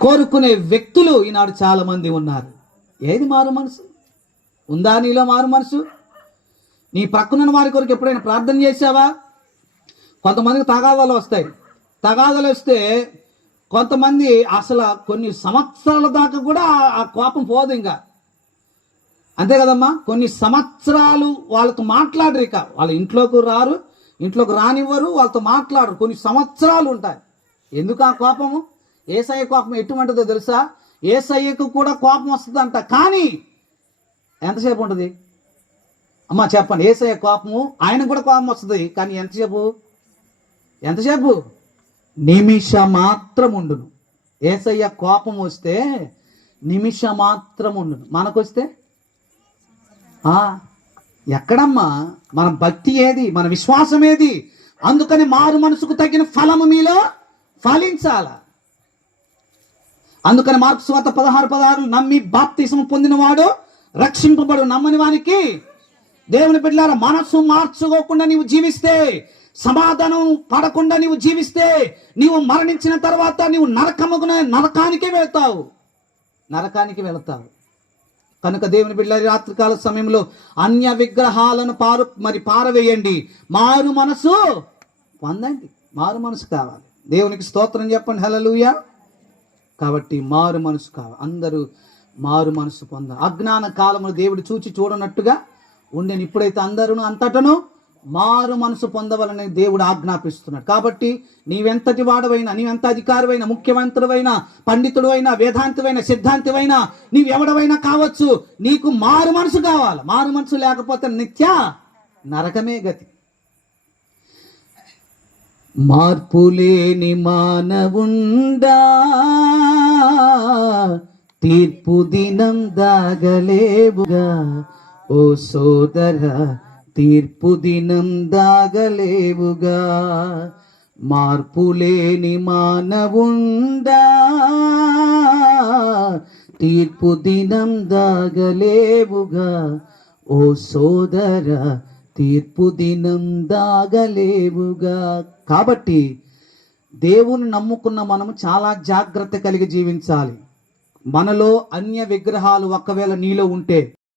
కోరుకునే వ్యక్తులు ఈనాడు చాలా మంది ఉన్నారు. ఏది మారు మనసు? ఉందా నీలో మారు మనసు? నీ ప్రక్కనున్న వారి కొరకు ఎప్పుడైనా ప్రార్థన చేశావా? కొంతమందికి తగాదాలు వస్తాయి. తగాదాలు వస్తే కొంతమంది అసలు కొన్ని సంవత్సరాల దాకా కూడా ఆ కోపం పోదు. ఇంకా అంతే కదమ్మా, కొన్ని సంవత్సరాలు వాళ్ళతో మాట్లాడరు, ఇక వాళ్ళ ఇంట్లోకి రారు, ఇంట్లోకి రానివ్వరు, వాళ్ళతో మాట్లాడరు. కొన్ని సంవత్సరాలు ఉంటాయి. ఎందుకు ఆ కోపము? యేసయ్య కోపం ఎటువంటిదో తెలుసా? యేసయ్యకు కూడా కోపం వస్తుందంట, కానీ ఎంతసేపు ఉంటుంది అమ్మా చెప్పండి? యేసయ్య కోపము, ఆయనకు కూడా కోపం వస్తుంది, కానీ ఎంతసేపు? నిమిషం మాత్రం ఉండును. యేసయ్య కోపం వస్తే నిమిషం మాత్రం ఉండును. మనకొస్తే ఎక్కడమ్మా మన భక్తి ఏది? మన విశ్వాసం ఏది? అందుకని మారు మనసుకు తగిన ఫలము మీలో ఫలించాల. అందుకని మార్కు సువార్త 16:16 నమ్మి బాప్తిసము పొందినవాడు రక్షింపబడు, నమ్మని వానికి దేవుని బిడ్డలారా మనసు మార్చుకోకుండా నీవు జీవిస్తే, సమాధానం పడకుండా నీవు జీవిస్తే, నీవు మరణించిన తర్వాత నీవు నరకానికి వెళ్తావు. కనుక దేవుని బిడ్డలారా రాత్రికాల సమయంలో అన్య విగ్రహాలను పారవేయండి, మారు మనసు పొందండి. మారు మనసు కావాలి. దేవునికి స్తోత్రం చెప్పండి, హల్లెలూయా. కాబట్టి మారు మనసు కావాలి. అందరూ మారు మనసు పొందాలి. అజ్ఞాన కాలంలో దేవుడు చూడనట్టుగా ఉండేని ఇప్పుడైతే అందరూ అంతటను మారు మనసు పొందవాలని దేవుడు ఆజ్ఞాపిస్తున్నాడు. కాబట్టి నీవెంతటి వాడవైనా, నీవెంత అధికారమైనా, ముఖ్యమంత్రువైనా, పండితుడు అయినా, వేదాంతివైనా, సిద్ధాంతివైనా, నీవెవడవైనా కావచ్చు, నీకు మారు మనసు కావాలి. మారు మనసు లేకపోతే నిత్య నరకమే గతి. మార్పులేని మానవుండా తీర్పు దినం దాగలేవుగా, ఓ సోదర తీర్పు దినం దాగలేవుగా. మార్పులేని మానవుండా తీర్పు దినం దాగలేవుగా, ఓ సోదర తీర్పు దినం దాగలేవుగా. కాబట్టి దేవుని నమ్ముకున్న మనము చాలా జాగ్రత్త కలిగి జీవించాలి. మనలో అన్య విగ్రహాలు ఒకవేళ నీలో ఉంటే